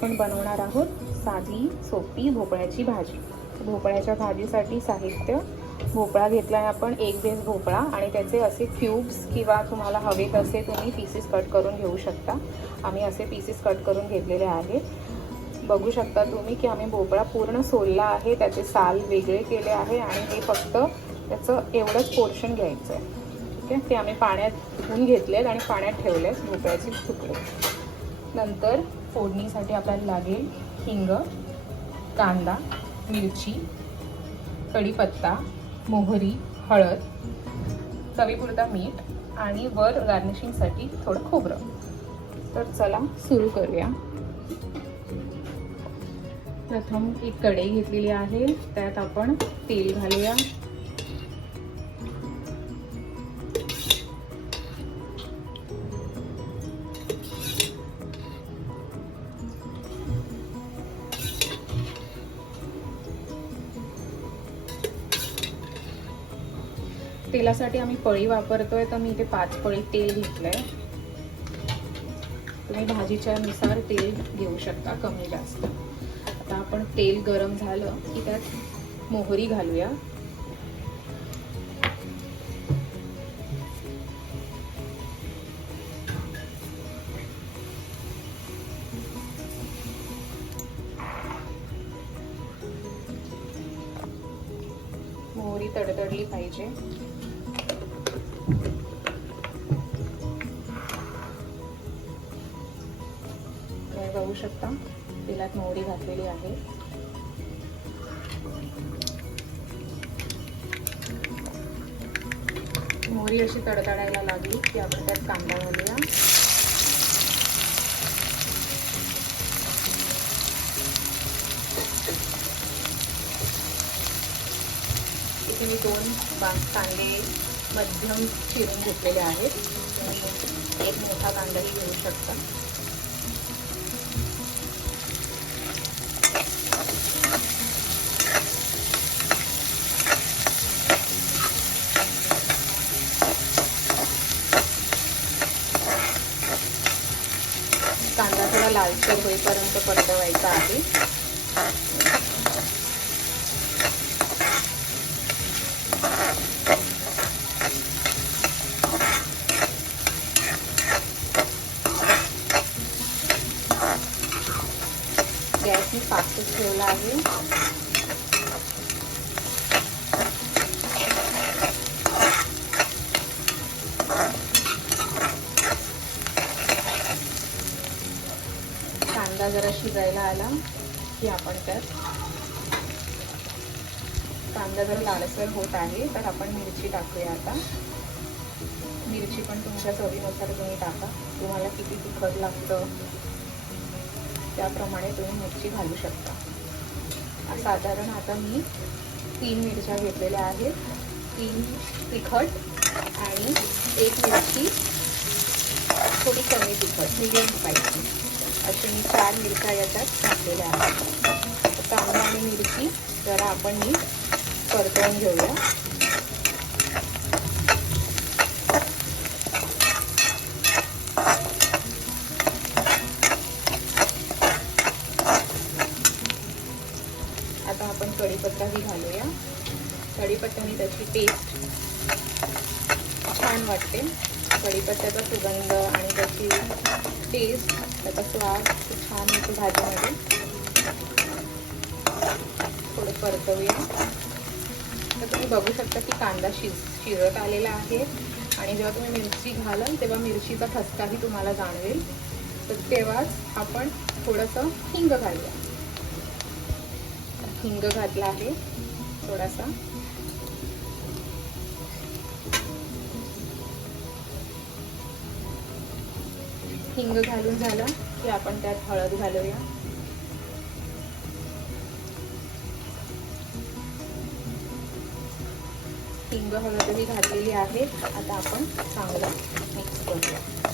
आपण बनवणार आहोत साधी सोपी भोपळ्याची भाजी. भोपळ्याच्या भाजीसाठी साहित्य. भोपळा घेतला आहे आपण एक बेस भोपळा आणि त्याचे असे क्यूब्स किंवा तुम्हाला हवे तसे तुम्ही पीसेस कट करून घेऊ शकता. आम्ही असे पीसेस कट करून घेतलेले आहेत. बघू शकता तुम्ही की आम्ही भोपळा पूर्ण सोलला आहे त्याचे साल वेगळे केले आहे आणि हे फक्त त्याचं एवढंच पोर्शन घ्यायचं आहे. ठीक आहे? ते आम्ही पाण्यात धुवून घेतलेत आणि पाण्यात ठेवलेत भोपळ्याचे तुकडे. नंतर फोडणीसाठी आपल्याला लागेल हिंग कांदा मिरची कढीपत्ता मोहरी हळद चवीपुरता मीठ आणि वर गार्निशिंगसाठी थोडं खोबरं. तर चला सुरू करूया. प्रथम एक कढई घेतलेली आहे त्यात आपण तेल घालूया. तेलासाठी आम्ही पळी वापरतोय तर मी इथे पाच पळी तेल घेतलंय. तुम्ही भाजीच्या नुसार तेल घेऊ शकता कमी जास्त. आता आपण तेल गरम झालं की त्यात मोहरी घालूया. मोहरी तडतडली पाहिजे. शकता. तेलात मोहरी घातलेली आहे. मोहरी अशी तडतडायला लागली की आपण त्यात कांदा घालूया. इथे मी दोन कांदे मध्यम चिरून घेतलेले आहेत. तुम्ही एक मोठा कांदाही घेऊ शकता कांदा थोडा लालसर होईपर्यंत परतवायचा आहे गॅस मी फास्टच ठेवला आहे. कांदा शिजायला आला की आपण त्यात कांदा जर लालसर होत आहे तर आपण मिरची टाकूया आता. मिरची पण तुमच्या चवीनुसार तुम्ही टाका. तुम्हाला किती तिखट लागतं त्याप्रमाणे तुम्ही मिरची घालू शकता. साधारण आता मी तीन मिरच्या घेतलेल्या आहेत. तीन तिखट आणि एक मिरची. थोडी कमी तिखट मिडियम पाहिजे असे मी चार मिरच्या याच्यात टाकलेल्या आहेत. कांदा आणि मिरची जरा आपण मी परतवून घेऊया. आता आपण कढीपत्ताही घालूया. कढीपत्त्याने त्याची पेस्ट छान वाटते. कढीपत्त्याचा सुगंध आणि त्याची टेस्ट त्याचा स्वाद खूप छान येतो भाजीमध्ये. थोडं परतवूया. तर तुम्ही बघू शकता की कांदा शिज शिजत आलेला आहे. आणि जेव्हा तुम्ही मिरची घालाल तेव्हा मिरचीचा ठसकाही तुम्हाला जाणवेल. तर तेव्हाच आपण थोडंसं हिंग घालूया. हिंग घातला आहे थोडासा. हिंग घालून झालं की आपण त्यात हळद घालूया. हिंग हळदही घातलेली आहे. आता आपण चांगलं मिक्स करूया.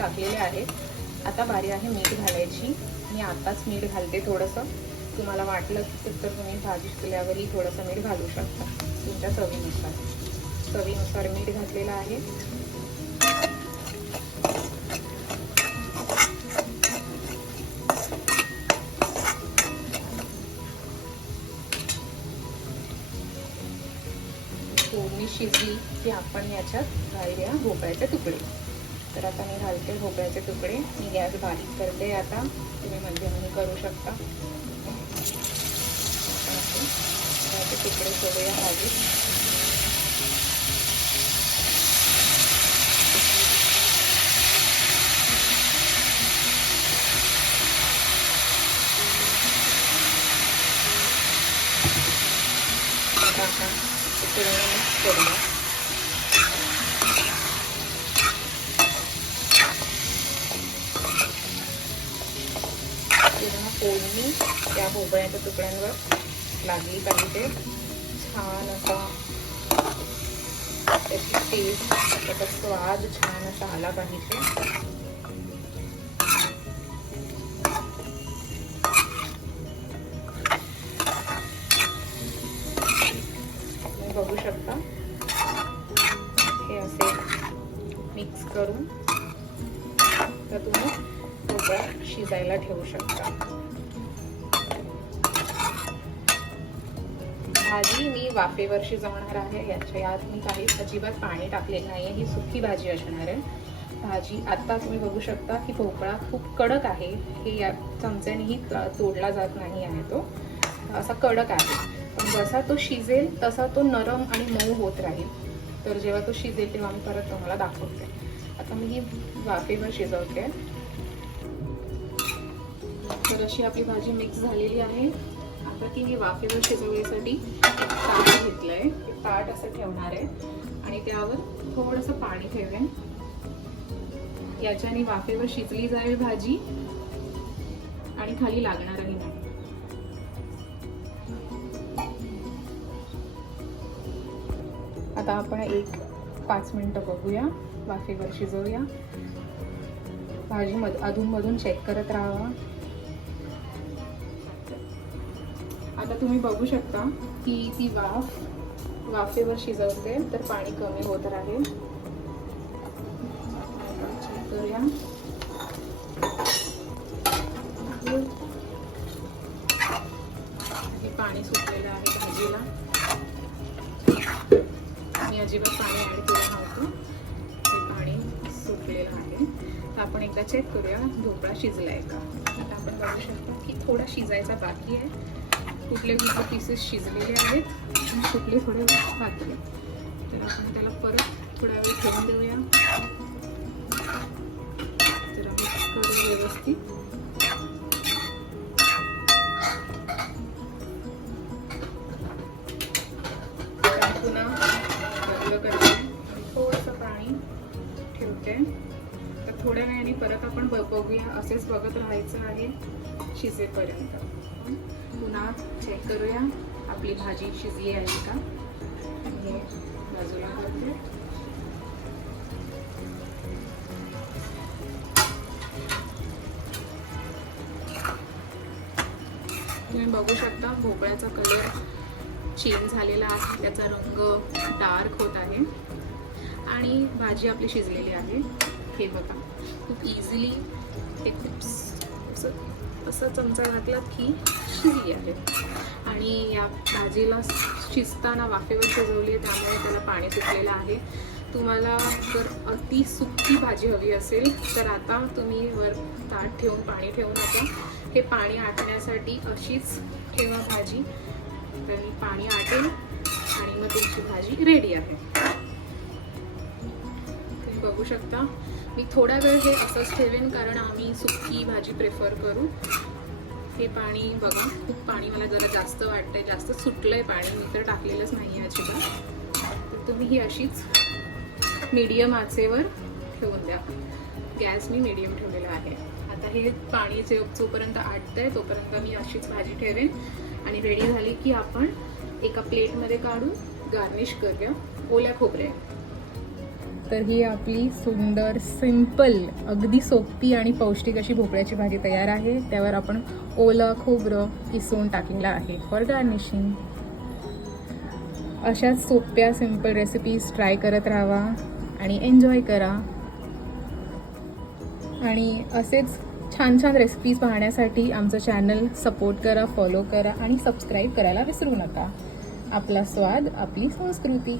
टाकलेले आहेत. आता बारी आहे मीठ घालायची. मी आत्ताच मीठ घालते थोडंसं. तुम्हाला वाटलं असेल तर तुम्ही भाजी केल्यावरही थोडंसं मीठ घालू शकता. तुमच्या चवीनुसार. चवीनुसार मीठ घातलेलं आहे. शिजली की आपण याच्यात घालूया भोपळ्याचे तुकडे. तर आता मी घालते भोपळ्याचे तुकडे. मी गॅस बारीक करते आता. तुम्ही मध्यमनी करू शकता. त्याचे तुकडे सोडूया भाजीत आता आपण पूर्ण मिक्स करूया पूर्ण फोडणी त्या भोपळ्याच्या तुकड्यांवर लागली पाहिजे छान असा त्याची टेस्ट त्याचा स्वाद छान असा आला पाहिजे. तुम्ही बघू शकता. हे असे मिक्स करून. तर तुम्ही भोपळा शिजायला ठेवू शकता. भाजी मी वाफेवर शिजवणार आहे याच्या यात मी काही अजिबात पाणी टाकलेलं नाही आहे ही सुकी भाजी असणार आहे. भाजी आत्ता तुम्ही बघू शकता की भोपळा खूप कडक आहे हे या चमच्यानेही तोडला जात नाही आहे तो. असा कडक आहे. पण जसा तो शिजेल तसा तो नरम आणि मऊ होत राहील. तर जेव्हा तो शिजेल तेव्हा मी परत तुम्हाला दाखवते. आता मी ही वाफेवर शिजवते. तर अशी आपली भाजी मिक्स झालेली आहे. आता ती मी वाफेवर शिजवण्यासाठी एक ताट आहे एक ताट असं ठेवणार आहे. आणि त्यावर थोडंसं पाणी ठेवेन. याच्याने वाफेवर शिजली जाईल भाजी. आणि खाली लागणारही नाही. आता आपण एक पाच मिनटं बघूया. वाफेवर शिजवूया. भाजी मध अधूनमधून चेक करत राहावा. आता तुम्ही बघू शकता की ती वाफ वाफेवर शिजवते तर पाणी कमी होत राहील. चेक करूया. हे पाणी सुटलेलं आहे भाजीला. मी अजिबात पाणी ॲड केलं नव्हतं. हे पाणी सुटलेलं आहे. तर आपण एकदा चेक करूया ढोकळा शिजला आहे का? आता आपण बघू शकतो की थोडा शिजायचा बाकी आहे. कुठले कुठले पीसेस शिजलेले आहेत आणि कुठले थोडे पातळे. तर आपण त्याला परत थोडा वेळ ठेवून देऊया. जरा मिक्स करू व्यवस्थित. पुन्हा बंद करते. थोडंसं पाणी ठेवते. तर थोड्या वेळाने परत आपण बघूया. असेच बघत राहायचं आहे शिजेपर्यंत. पुन्हा चेक करूया. आपली भाजी शिजली आहे का? हे बाजूला करते. तुम्ही बघू शकता भोपळ्याचा कलर चेंज झालेला आहे. त्याचा रंग डार्क होत आहे. आणि भाजी आपली शिजलेली आहे. हे बघा खूप इझिली ते खूप असं चमचा घातलात की शिजली आहे. आणि या भाजीला शिजताना वाफेवर शिजवली आहे त्यामुळे त्याला पाणी सुटलेलं आहे. तुम्हाला जर अति सुकी भाजी हवी असेल तर आता तुम्ही वर ताट ठेवून पाणी ठेवू नका हे पाणी आटण्यासाठी अशीच ठेवा भाजी. तर पाणी आटेल आणि मग तुमची भाजी रेडी आहे. बघू शकता. मी थोडा वेळ हे असंच ठेवेन कारण आम्ही सुकी भाजी प्रेफर करू. हे पाणी बघा खूप पाणी मला जरा जास्त वाटतंय जास्त सुटलंय पाणी. मी तर टाकलेलंच नाही अजिबात. तर तुम्ही ही अशीच मीडियम आचेवर ठेवून द्या. गॅस मी मीडियम ठेवलेला आहे. आता हे पाणी जे जोपर्यंत आटतंय तोपर्यंत मी अशीच भाजी ठेवेन. आणि रेडी झाली की आपण एका प्लेटमध्ये काढून गार्निश करूया. ओल्या खोबरे तर ही आपली सुंदर सिंपल अगदी सोपी आणि पौष्टिक अशी भोपळ्याची भाजी तयार आहे. त्यावर आपण ओलं खोबरं किसून टाकलेलं आहे. फॉर गार्निशिंग अशाच सोप्या सिंपल रेसिपीज ट्राय करत राहा आणि एन्जॉय करा. आणि असेच छान छान रेसिपीज पाहण्यासाठी आमचं चॅनल सपोर्ट करा फॉलो करा आणि सबस्क्राईब करायला विसरू नका. आपला स्वाद आपली संस्कृती.